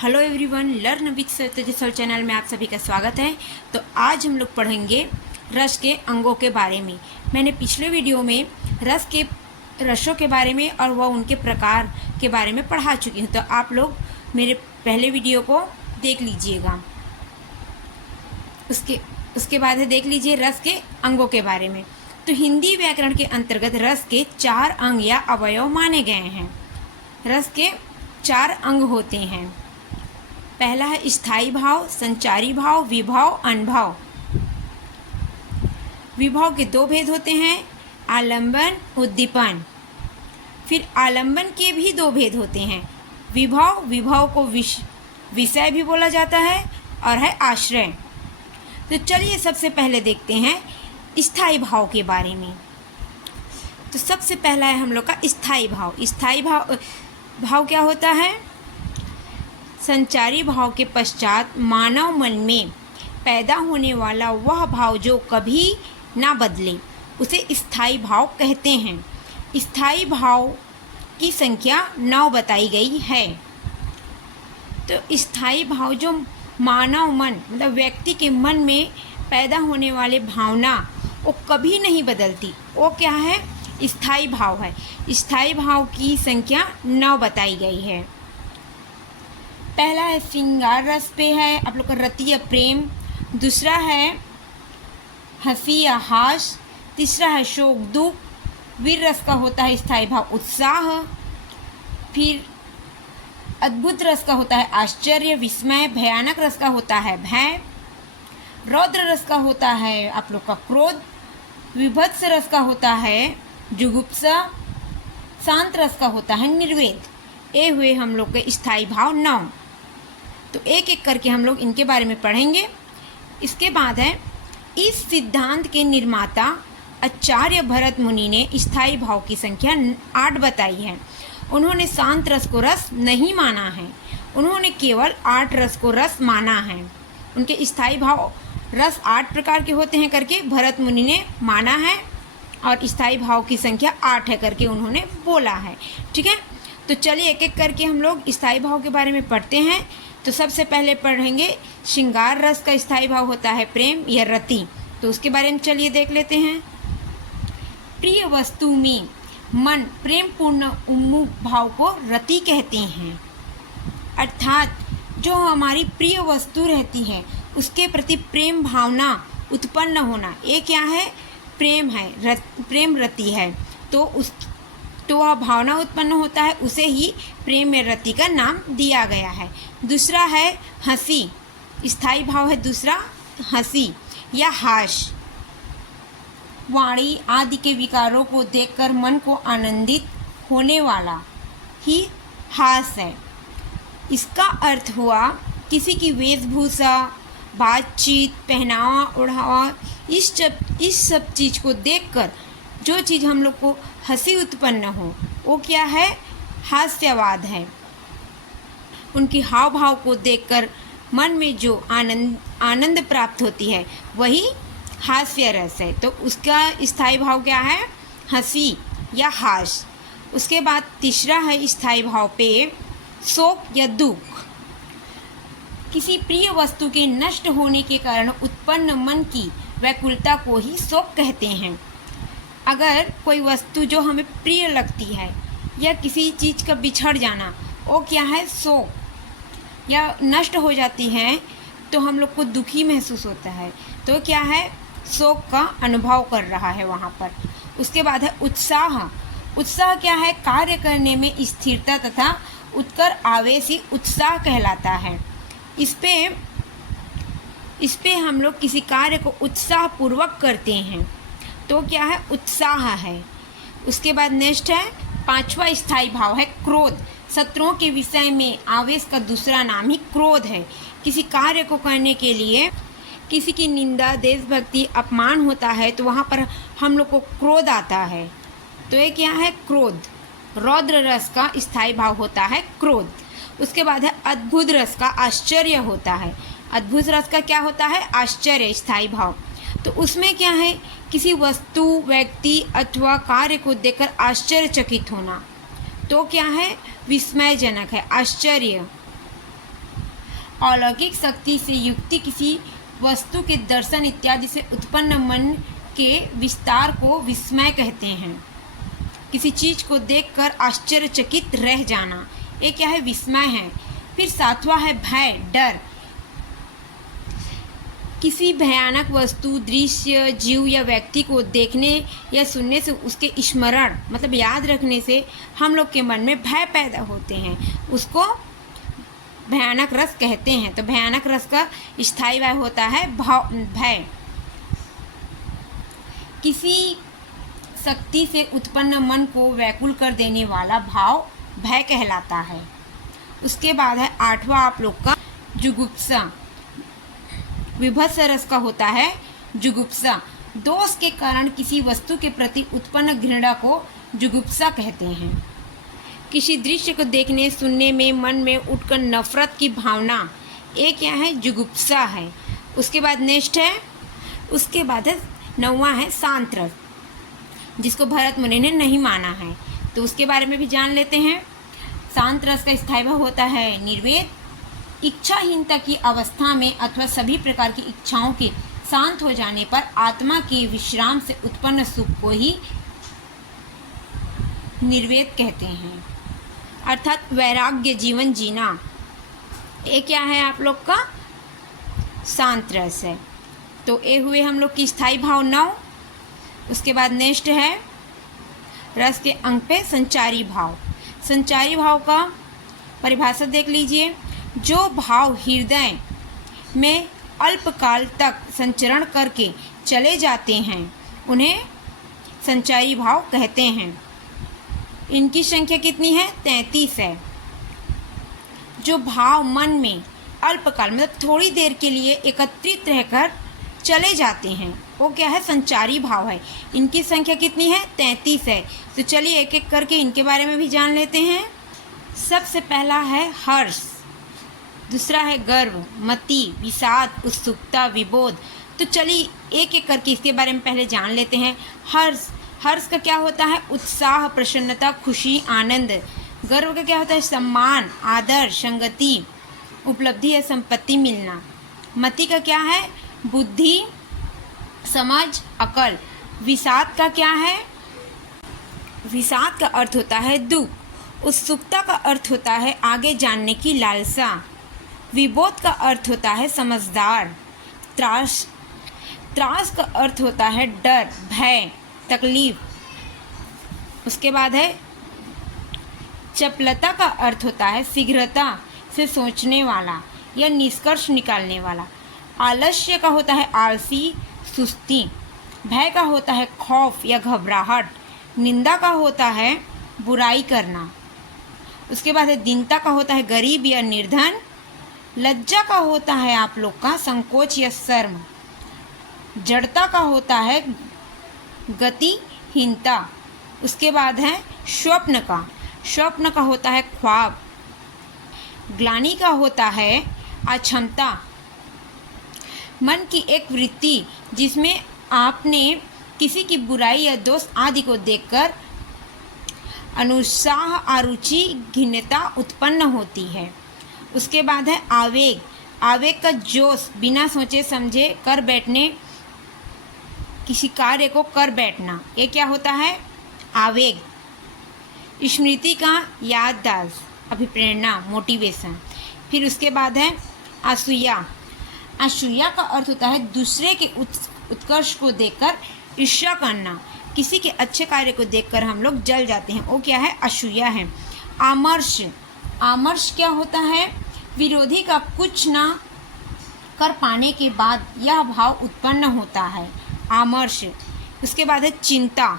Hello everyone, learn with sir channel में आप सभी का स्वागत है। तो आज हम लोग पढ़ेंगे रस के अंगों के बारे में। मैंने पिछले वीडियो में रसों के बारे में और वह उनके प्रकार के बारे में पढ़ा चुकी हूँ, तो आप लोग मेरे पहले वीडियो को देख लीजिएगा। उसके बाद है देख लीजिए रस के अंगों के बारे में। तो हिंदी व्याकरण के अंतर्गत रस के 4 अंग या अवयव माने गए हैं। रस के 4 अंग होते हैं। पहला है स्थायी भाव, संचारी भाव, विभाव, अनभाव। विभाव के 2 भेद होते हैं, आलंबन, उद्दीपन। फिर आलंबन के भी 2 भेद होते हैं, विभाव को विषय भी बोला जाता है और है आश्रय। तो चलिए सबसे पहले देखते हैं स्थायी भाव के बारे में। तो सबसे पहला है हम लोग का स्थायी भाव। स्थायी भाव क्या होता है? संचारी भाव के पश्चात मानव मन में पैदा होने वाला वह भाव जो कभी ना बदले, उसे स्थायी भाव कहते हैं। स्थायी भाव की संख्या 9 बताई गई है। तो स्थायी भाव जो मानव मन मतलब व्यक्ति के मन में पैदा होने वाले भावना वो कभी नहीं बदलती, वो क्या है? स्थायी भाव है। स्थायी भाव की संख्या 9 बताई गई है। पहला है श्रृंगार रस पे है आप लोग का रति या प्रेम। दूसरा है हंसी या हास। तीसरा है शोक दुख। वीर रस का होता है स्थायी भाव उत्साह। फिर अद्भुत रस का होता है आश्चर्य विस्मय। भयानक रस का होता है भय। रौद्र रस का होता है आप लोग का क्रोध। विभत्स रस का होता है जुगुप्सा। शांत रस का होता है निर्वेद। ये हुए हम लोग के स्थायी भाव 9। तो एक एक करके हम लोग इनके बारे में पढ़ेंगे। इसके बाद है इस सिद्धांत के निर्माता आचार्य भरत मुनि ने स्थायी भाव की संख्या 8 बताई है। उन्होंने शांत रस को रस नहीं माना है, उन्होंने केवल 8 रस को रस माना है। उनके स्थायी भाव रस 8 प्रकार के होते हैं करके भरत मुनि ने माना है और स्थायी भाव की संख्या 8 है करके उन्होंने बोला है। ठीक है, तो चलिए एक एक करके हम लोग स्थायी भाव के बारे में पढ़ते हैं। तो सबसे पहले पढ़ेंगे श्रृंगार रस का स्थायी भाव होता है प्रेम या रति। तो उसके बारे में चलिए देख लेते हैं। प्रिय वस्तु में मन प्रेम पूर्ण उन्मुख भाव को रति कहते हैं। अर्थात जो हमारी प्रिय वस्तु रहती है उसके प्रति प्रेम भावना उत्पन्न होना, ये क्या है? प्रेम है, प्रेम रति है। तो वह भावना उत्पन्न होता है, उसे ही प्रेम में रति का नाम दिया गया है। दूसरा है हंसी। स्थायी भाव है दूसरा हंसी या हास। वाणी आदि के विकारों को देखकर मन को आनंदित होने वाला ही हास है। इसका अर्थ हुआ किसी की वेशभूषा, बातचीत, पहनावा ओढ़ावा, इस सब चीज़ को देखकर जो चीज़ हम लोग को हंसी उत्पन्न हो वो क्या है? हास्यवाद है। उनकी हाव भाव को देखकर मन में जो आनंद प्राप्त होती है वही हास्य रस है। तो उसका स्थायी भाव क्या है? हंसी या हास। उसके बाद तीसरा है स्थायी भाव पे शोक या दुख। किसी प्रिय वस्तु के नष्ट होने के कारण उत्पन्न मन की व्याकुलता को ही शोक कहते हैं। अगर कोई वस्तु जो हमें प्रिय लगती है या किसी चीज़ का बिछड़ जाना, वो क्या है? शोक। या नष्ट हो जाती है तो हम लोग को दुखी महसूस होता है, तो क्या है? शोक का अनुभव कर रहा है वहाँ पर। उसके बाद है उत्साह। उत्साह क्या है? कार्य करने में स्थिरता तथा उत्कर आवेश ही उत्साह कहलाता है। इस पे हम लोग किसी कार्य को उत्साहपूर्वक करते हैं, तो क्या है? उत्साह है। उसके बाद नेक्स्ट है 5वां स्थायी भाव है क्रोध। शत्रुओं के विषय में आवेश का दूसरा नाम ही क्रोध है। किसी कार्य को करने के लिए किसी की निंदा, देशभक्ति, अपमान होता है तो वहाँ पर हम लोग को क्रोध आता है, तो ये क्या है? क्रोध। रौद्र रस का स्थायी भाव होता है क्रोध। उसके बाद है अद्भुत रस का आश्चर्य होता है। अद्भुत रस का क्या होता है? आश्चर्य स्थायी भाव। तो उसमें क्या है? किसी वस्तु, व्यक्ति अथवा कार्य को देखकर आश्चर्यचकित होना, तो क्या है? विस्मयजनक है, आश्चर्य। अलौकिक शक्ति से युक्ति किसी वस्तु के दर्शन इत्यादि से उत्पन्न मन के विस्तार को विस्मय कहते हैं। किसी चीज को देखकर आश्चर्यचकित रह जाना, ये क्या है? विस्मय है। फिर सातवां है भय, डर। किसी भयानक वस्तु, दृश्य, जीव या व्यक्ति को देखने या सुनने से उसके स्मरण मतलब याद रखने से हम लोग के मन में भय पैदा होते हैं, उसको भयानक रस कहते हैं। तो भयानक रस का स्थायी भय होता है भय। किसी शक्ति से उत्पन्न मन को व्याकुल कर देने वाला भाव भय कहलाता है। उसके बाद है आठवां आप लोग का जुगुप्सा। विभत्स रस का होता है जुगुप्सा। दोष के कारण किसी वस्तु के प्रति उत्पन्न घृणा को जुगुप्सा कहते हैं। किसी दृश्य को देखने सुनने में मन में उठकर नफरत की भावना, ये क्या है? जुगुप्सा है। उसके बाद नेक्स्ट है, उसके बाद है नौवां है शांत रस, जिसको भरत मुनि ने नहीं माना है, तो उसके बारे में भी जान लेते हैं। शांत रस का स्थायी भाव होता है निर्वेद। इच्छाहीनता की अवस्था में अथवा सभी प्रकार की इच्छाओं के शांत हो जाने पर आत्मा के विश्राम से उत्पन्न सुख को ही निर्वेद कहते हैं, अर्थात वैराग्य जीवन जीना। ये क्या है आप लोग का? शांत रस है। तो ये हुए हम लोग की स्थायी भाव 9। उसके बाद नेक्स्ट है रस के अंक पे संचारी भाव। संचारी भाव का परिभाषा देख लीजिए। जो भाव हृदय में अल्पकाल तक संचरण करके चले जाते हैं उन्हें संचारी भाव कहते हैं। इनकी संख्या कितनी है? 33 है। जो भाव मन में अल्पकाल मतलब थोड़ी देर के लिए एकत्रित रहकर चले जाते हैं वो क्या है? संचारी भाव है। इनकी संख्या कितनी है? 33 है। तो चलिए एक एक करके इनके बारे में भी जान लेते हैं। सबसे पहला है हर्ष, दूसरा है गर्व, मति, विषाद, उत्सुकता, विबोध। तो चलिए एक एक करके इसके बारे में पहले जान लेते हैं। हर्ष, हर्ष का क्या होता है? उत्साह, प्रसन्नता, खुशी, आनंद। गर्व का क्या होता है? सम्मान, आदर, संगति, उपलब्धि या संपत्ति मिलना। मति का क्या है? बुद्धि, समझ, अकल। विषाद का क्या है? विषाद का अर्थ होता है दुख। उत्सुकता का अर्थ होता है आगे जानने की लालसा। विबोध का अर्थ होता है समझदार। त्रास, त्रास का अर्थ होता है डर, भय, तकलीफ। उसके बाद है चपलता का अर्थ होता है शीघ्रता से सोचने वाला या निष्कर्ष निकालने वाला। आलस्य का होता है आलसी, सुस्ती। भय का होता है खौफ या घबराहट। निंदा का होता है बुराई करना। उसके बाद है दीनता का होता है गरीब या निर्धन। लज्जा का होता है आप लोग का संकोच या शर्म। जड़ता का होता है गतिहीनता। उसके बाद है स्वप्न का, स्वप्न का होता है ख्वाब। ग्लानि का होता है अक्षमता। मन की एक वृत्ति जिसमें आपने किसी की बुराई या दोष आदि को देखकर अनुत्साह, अरुचि, घृणता उत्पन्न होती है। उसके बाद है आवेग, आवेग का जोश, बिना सोचे समझे कर बैठने, किसी कार्य को कर बैठना, ये क्या होता है? आवेग। स्मृति का याददाश्त, अभिप्रेरणा, मोटिवेशन। फिर उसके बाद है असूया। असूया का अर्थ होता है दूसरे के उत्कर्ष को देखकर ईर्ष्या करना। किसी के अच्छे कार्य को देखकर हम लोग जल जाते हैं, वो क्या है? असूया है। आमर्ष, आमर्ष क्या होता है? विरोधी का कुछ ना कर पाने के बाद यह भाव उत्पन्न होता है, आमर्ष। उसके बाद है चिंता।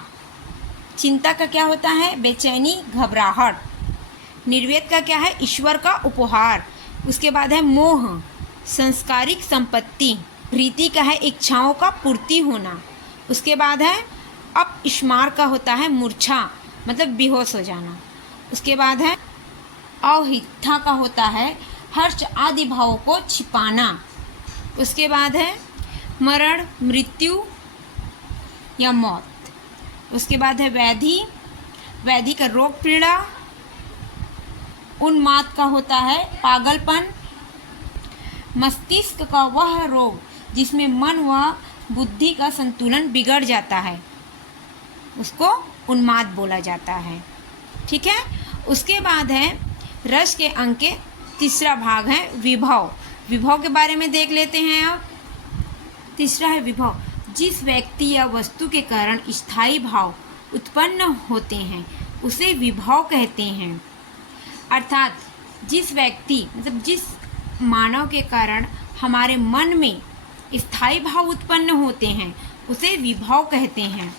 चिंता का क्या होता है? बेचैनी, घबराहट। निर्वेद का क्या है? ईश्वर का उपहार। उसके बाद है मोह, संस्कारिक संपत्ति। प्रीति का है इच्छाओं का पूर्ति होना। उसके बाद है अपस्मार का होता है मूर्छा, मतलब बेहोश हो जाना। उसके बाद है अहित्था का होता है हर्ष आदि भावों को छिपाना। उसके बाद है मरण, मृत्यु या मौत। उसके बाद है व्याधि, व्याधि का रोग, पीड़ा। उन्माद का होता है पागलपन। मस्तिष्क का वह रोग जिसमें मन व बुद्धि का संतुलन बिगड़ जाता है उसको उन्माद बोला जाता है। ठीक है। उसके बाद है रस के अंग के तीसरा भाग है विभव। विभव के बारे में देख लेते हैं। अब तीसरा है विभव। जिस व्यक्ति या वस्तु के कारण स्थायी भाव उत्पन्न होते हैं उसे विभव कहते हैं। अर्थात जिस व्यक्ति मतलब जिस मानव के कारण हमारे मन में स्थायी भाव उत्पन्न होते हैं उसे विभव कहते हैं।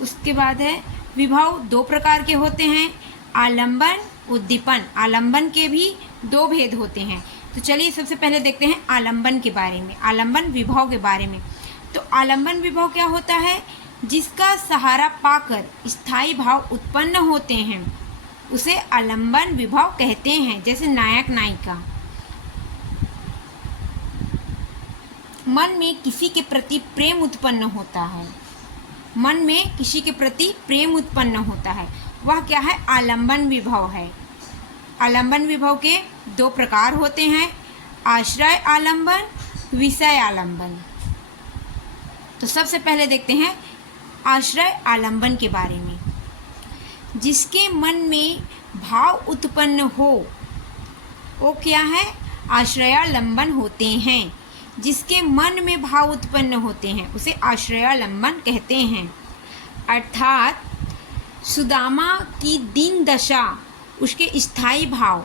उसके बाद है विभव दो प्रकार के होते हैं, आलंबन, उद्दीपन। आलंबन के भी दो भेद होते हैं। तो चलिए सबसे पहले देखते हैं आलंबन के बारे में, आलंबन विभव के बारे में। तो आलंबन विभव क्या होता है? जिसका सहारा पाकर स्थायी भाव उत्पन्न होते हैं उसे आलंबन विभव कहते हैं। जैसे नायक नायिका। मन में किसी के प्रति प्रेम उत्पन्न होता है, मन में किसी के प्रति प्रेम उत्पन्न होता है, वह क्या है? आलंबन विभव है। आलंबन विभव के दो प्रकार होते हैं, आश्रय आलंबन, विषय आलंबन। तो सबसे पहले देखते हैं आश्रय आलंबन के बारे में। जिसके मन में भाव उत्पन्न हो वो क्या है? आश्रयालंबन होते हैं। जिसके मन में भाव उत्पन्न होते हैं उसे आश्रयालंबन कहते हैं। अर्थात सुदामा की दीन दशा उसके स्थायी भाव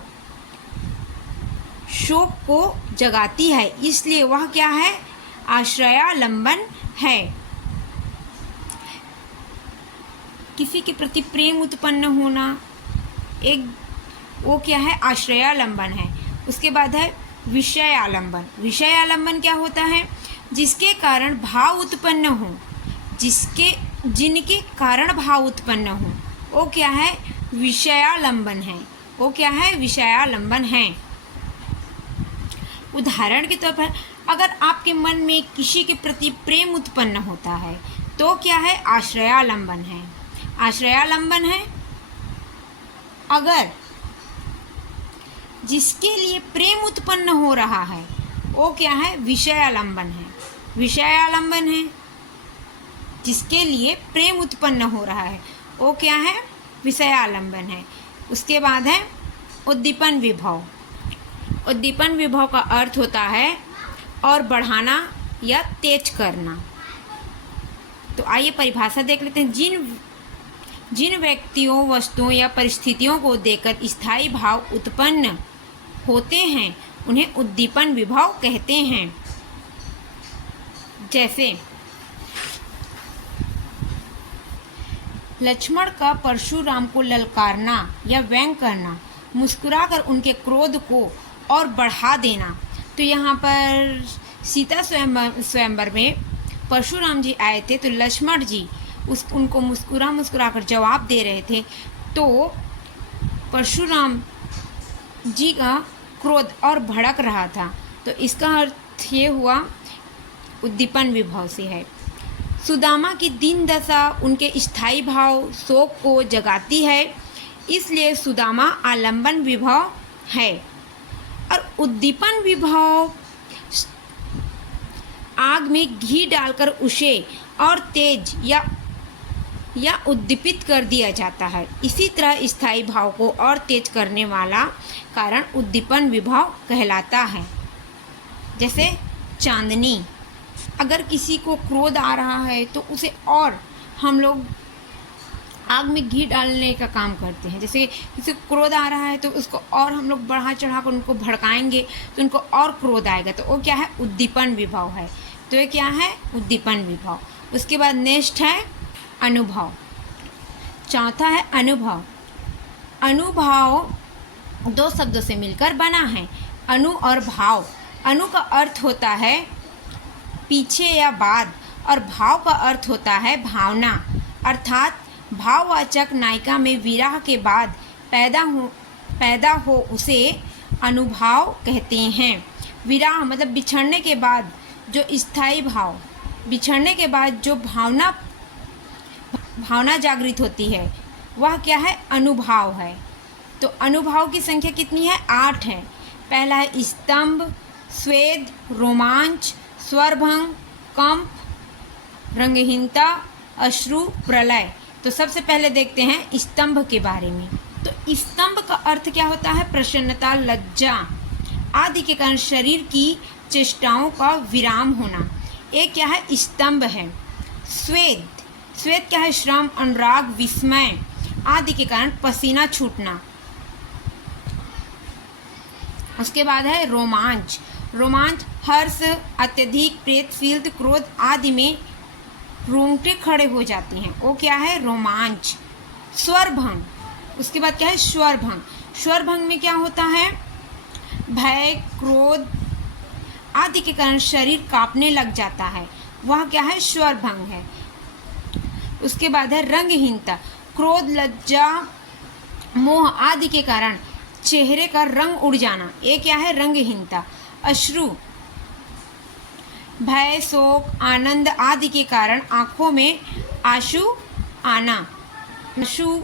शोक को जगाती है, इसलिए वह क्या है? आश्रयालंबन है। किसी के प्रति प्रेम उत्पन्न होना एक वो क्या है? आश्रयालंबन है। उसके बाद है विषय आलंबन। विषय आलंबन क्या होता है? जिसके कारण भाव उत्पन्न हो, जिनके कारण भाव उत्पन्न हो वो क्या है? विषयालंबन है। वो क्या है? विषयालंबन है। उदाहरण के तौर पर अगर आपके मन में किसी के प्रति प्रेम उत्पन्न होता है तो क्या है? आश्रयालंबन है। आश्रयालंबन है। अगर जिसके लिए प्रेम उत्पन्न हो रहा है वो क्या है? विषयालंबन है। विषयालंबन है। जिसके लिए प्रेम उत्पन्न हो रहा है वो क्या है? विषयालंबन है। उसके बाद है उद्दीपन विभव। उद्दीपन विभव का अर्थ होता है और बढ़ाना या तेज करना। तो आइए परिभाषा देख लेते हैं। जिन व्यक्तियों, वस्तुओं या परिस्थितियों को देखकर स्थायी भाव उत्पन्न होते हैं उन्हें उद्दीपन विभव कहते हैं। जैसे लक्ष्मण का परशुराम को ललकारना या व्यंग करना, मुस्कुराकर उनके क्रोध को और बढ़ा देना। तो यहाँ पर सीता स्वयंवर में परशुराम जी आए थे तो लक्ष्मण जी उनको मुस्कुरा कर जवाब दे रहे थे, तो परशुराम जी का क्रोध और भड़क रहा था। तो इसका अर्थ ये हुआ उद्दीपन विभव से है। सुदामा की दीन दशा उनके स्थायी भाव शोक को जगाती है, इसलिए सुदामा आलंबन विभव है। और उद्दीपन विभव आग में घी डालकर उसे और तेज या उद्दीपित कर दिया जाता है। इसी तरह स्थायी भाव को और तेज करने वाला कारण उद्दीपन विभव कहलाता है। जैसे चांदनी, अगर किसी को क्रोध आ रहा है तो उसे और हम लोग आग में घी डालने का काम करते हैं। जैसे किसी को क्रोध आ रहा है तो उसको और हम लोग बढ़ा चढ़ा कर उनको भड़काएंगे तो उनको और क्रोध आएगा, तो वो क्या है? उद्दीपन विभव है। तो ये क्या है? उद्दीपन विभव। उसके बाद नेक्स्ट है अनुभव। चौथा है अनुभव। अनुभव दो शब्दों से मिलकर बना है, अनु और भाव। अनु का अर्थ होता है पीछे या बाद और भाव का अर्थ होता है भावना। अर्थात भाववाचक नायिका में विरह के बाद पैदा हो उसे अनुभाव कहते हैं। विरह मतलब बिछड़ने के बाद जो स्थायी भाव, बिछड़ने के बाद जो भावना जागृत होती है वह क्या है? अनुभाव है। तो अनुभाव की संख्या कितनी है? 8 है। पहला है स्तंभ, स्वेद, रोमांच, स्वरभंग, कंप, रंगहीनता, अश्रु, प्रलय। तो सबसे पहले देखते हैं स्तंभ के बारे में। तो स्तंभ का अर्थ क्या होता है? प्रसन्नता, लज्जा आदि के कारण शरीर की चेष्टाओं का विराम होना, एक क्या है? स्तंभ है। स्वेद, स्वेद क्या है? श्रम, अनुराग, विस्मय आदि के कारण पसीना छूटना। उसके बाद है रोमांच, रोमांच हर्ष, अत्यधिक प्रेतशील, क्रोध आदि में रोंगटे खड़े हो जाती हैं, वो क्या है? रोमांच। स्वरभंग, उसके बाद क्या है? स्वरभंग, स्वरभंग में क्या होता है? भय, क्रोध आदि के कारण शरीर कांपने लग जाता है, वह क्या है? स्वरभंग है। उसके बाद है रंगहीनता, क्रोध, लज्जा, मोह आदि के कारण चेहरे का रंग उड़ जाना, ये क्या है? रंगहीनता। अश्रु, भय, शोक, आनंद आदि के कारण आंखों में आंसू आना। आंसू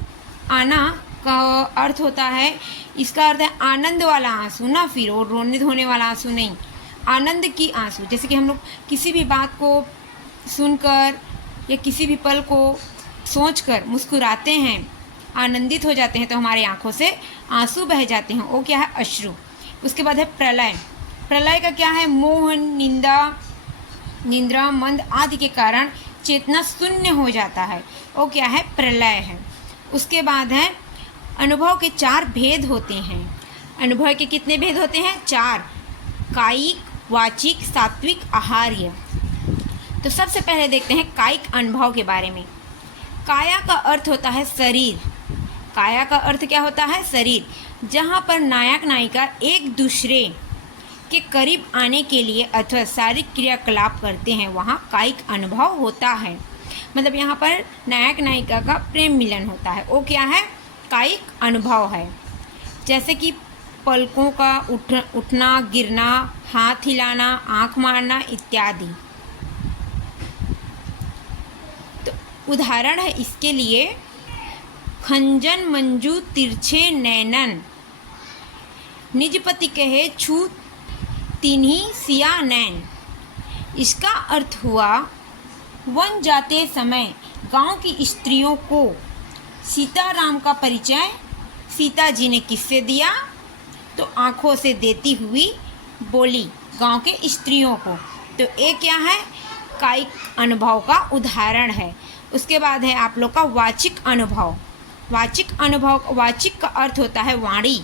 आना का अर्थ होता है, इसका अर्थ है आनंद वाला आंसू, ना फिर और रोने धोने वाला आंसू नहीं, आनंद की आंसू। जैसे कि हम लोग किसी भी बात को सुनकर या किसी भी पल को सोचकर मुस्कुराते हैं, आनंदित हो जाते हैं, तो हमारी आंखों से आंसू बह जाते हैं, वो क्या है? अश्रु। उसके बाद है प्रलय, प्रलय का क्या है? मोह, निंदा, निंद्रा, मंद आदि के कारण चेतना शून्य हो जाता है, वो क्या है? प्रलय है। उसके बाद है अनुभव के 4 भेद होते हैं। अनुभव के कितने भेद होते हैं? 4, कायिक, वाचिक, सात्विक, आहार्य। तो सबसे पहले देखते हैं कायिक अनुभव के बारे में। काया का अर्थ होता है शरीर, काया का अर्थ क्या होता है? शरीर। जहाँ पर नायक नायिका एक दूसरे के करीब आने के लिए अथवा शारीरिक क्रियाकलाप करते हैं, वहाँ कायिक अनुभव होता है। मतलब यहाँ पर नायक नायिका का प्रेम मिलन होता है, वो क्या है? कायिक अनुभव है। जैसे कि पलकों का उठना, गिरना, हाथ हिलाना, आँख मारना इत्यादि। तो उदाहरण है इसके लिए, खंजन मंजू तिरछे नैनन, निजपति कहे छू तिन्ही सिया नैन। इसका अर्थ हुआ, वन जाते समय गांव की स्त्रियों को सीताराम का परिचय सीता जी ने किससे दिया? तो आँखों से देती हुई बोली गांव के स्त्रियों को। तो ये क्या है? कायिक अनुभव का उदाहरण है। उसके बाद है आप लोग का वाचिक अनुभव। वाचिक अनुभव, वाचिक का अर्थ होता है वाणी।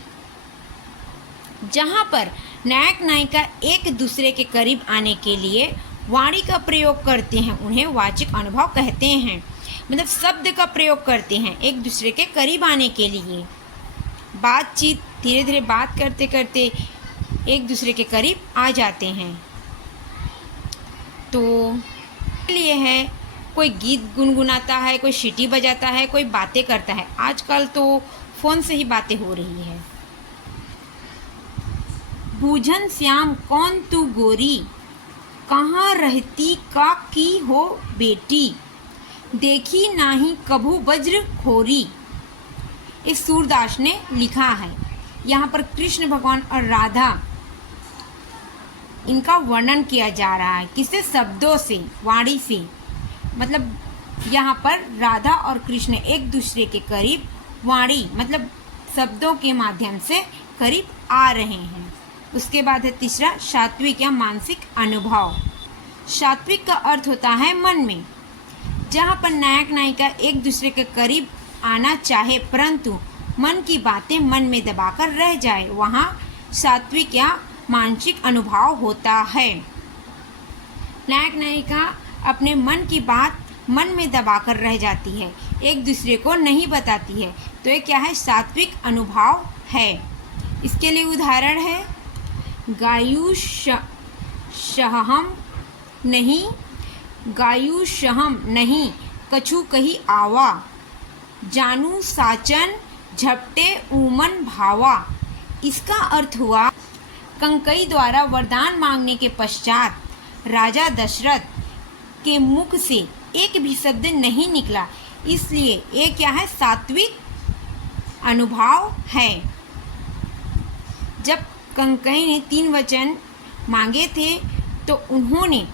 जहाँ पर नायक नायिका एक दूसरे के करीब आने के लिए वाणी का प्रयोग करते हैं, उन्हें वाचिक अनुभव कहते हैं। मतलब शब्द का प्रयोग करते हैं एक दूसरे के करीब आने के लिए। बातचीत, धीरे धीरे बात करते करते एक दूसरे के करीब आ जाते हैं। तो लिए है, कोई गीत गुनगुनाता है, कोई सीटी बजाता है, कोई बातें करता है। आजकल तो फ़ोन से ही बातें हो रही है। बूझन श्याम कौन तू गोरी, कहाँ रहती का की हो बेटी, देखी नाही कभू वज्र खोरी। इस सूरदास ने लिखा है। यहाँ पर कृष्ण भगवान और राधा, इनका वर्णन किया जा रहा है। किससे? शब्दों से, वाणी से। मतलब यहाँ पर राधा और कृष्ण एक दूसरे के करीब वाणी मतलब शब्दों के माध्यम से करीब आ रहे हैं। उसके बाद है तीसरा, सात्विक या मानसिक अनुभव। सात्विक का अर्थ होता है मन में। जहाँ पर नायक नायिका एक दूसरे के करीब आना चाहे परंतु मन की बातें मन में दबाकर रह जाए, वहाँ सात्विक या मानसिक अनुभव होता है। नायक नायिका अपने मन की बात मन में दबाकर रह जाती है, एक दूसरे को नहीं बताती है, तो ये क्या है? सात्विक अनुभव है। इसके लिए उदाहरण है, गायुषहम नहीं, गायुषहम नहीं, कछु कही आवा, जानू साचन झपटे ऊमन भावा। इसका अर्थ हुआ, कंकई द्वारा वरदान मांगने के पश्चात राजा दशरथ के मुख से एक भी शब्द नहीं निकला, इसलिए ये क्या है? सात्विक अनुभव है। जब कंकई ने 3 वचन मांगे थे तो उन्होंने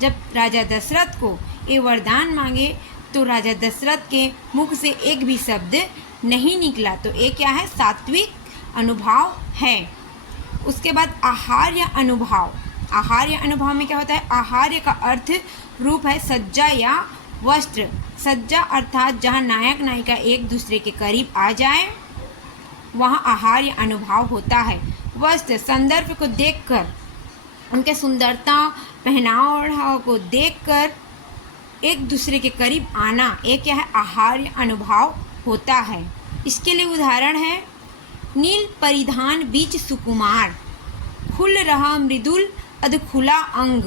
जब राजा दशरथ को ये वरदान मांगे तो राजा दशरथ के मुख से एक भी शब्द नहीं निकला। तो ये क्या है? सात्विक अनुभाव है। उसके बाद आहार्य अनुभाव। आहार्य अनुभाव में क्या होता है? आहार्य का अर्थ रूप है सज्जा या वस्त्र। सज्जा अर्थात जहाँ नायक नायिका एक दूसरे के करीब आ जाए वहाँ आहार्य अनुभाव होता है। वस्त्र संदर्भ को देखकर, उनके सुंदरता पहनाव ओढ़ाव को देखकर एक दूसरे के करीब आना, एक क्या है? आहार्य अनुभाव होता है। इसके लिए उदाहरण है, नील परिधान बीच सुकुमार, खुल रहा मृदुल अधखुला अंग,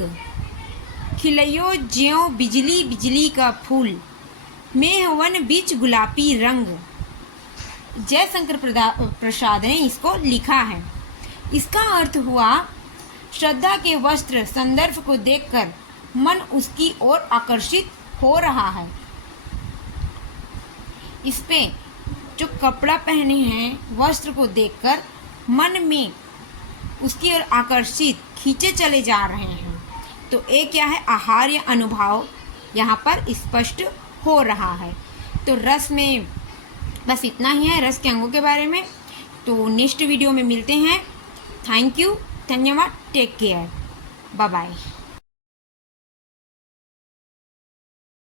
खिलयो ज्यों बिजली बिजली का फूल, मेहवन बीच गुलाबी रंग। जयशंकर प्रसाद ने इसको लिखा है। इसका अर्थ हुआ, श्रद्धा के वस्त्र संदर्भ को देखकर मन उसकी ओर आकर्षित हो रहा है। इस पे जो कपड़ा पहने हैं वस्त्र को देखकर मन में उसकी ओर आकर्षित खींचे चले जा रहे हैं। तो एक क्या है? आहार्य अनुभाव यहाँ पर स्पष्ट हो रहा है। तो रस में बस इतना ही है, रस के अंगों के बारे में। तो नेक्स्ट वीडियो में मिलते हैं। थैंक यू, धन्यवाद, टेक केयर, बाय बाय।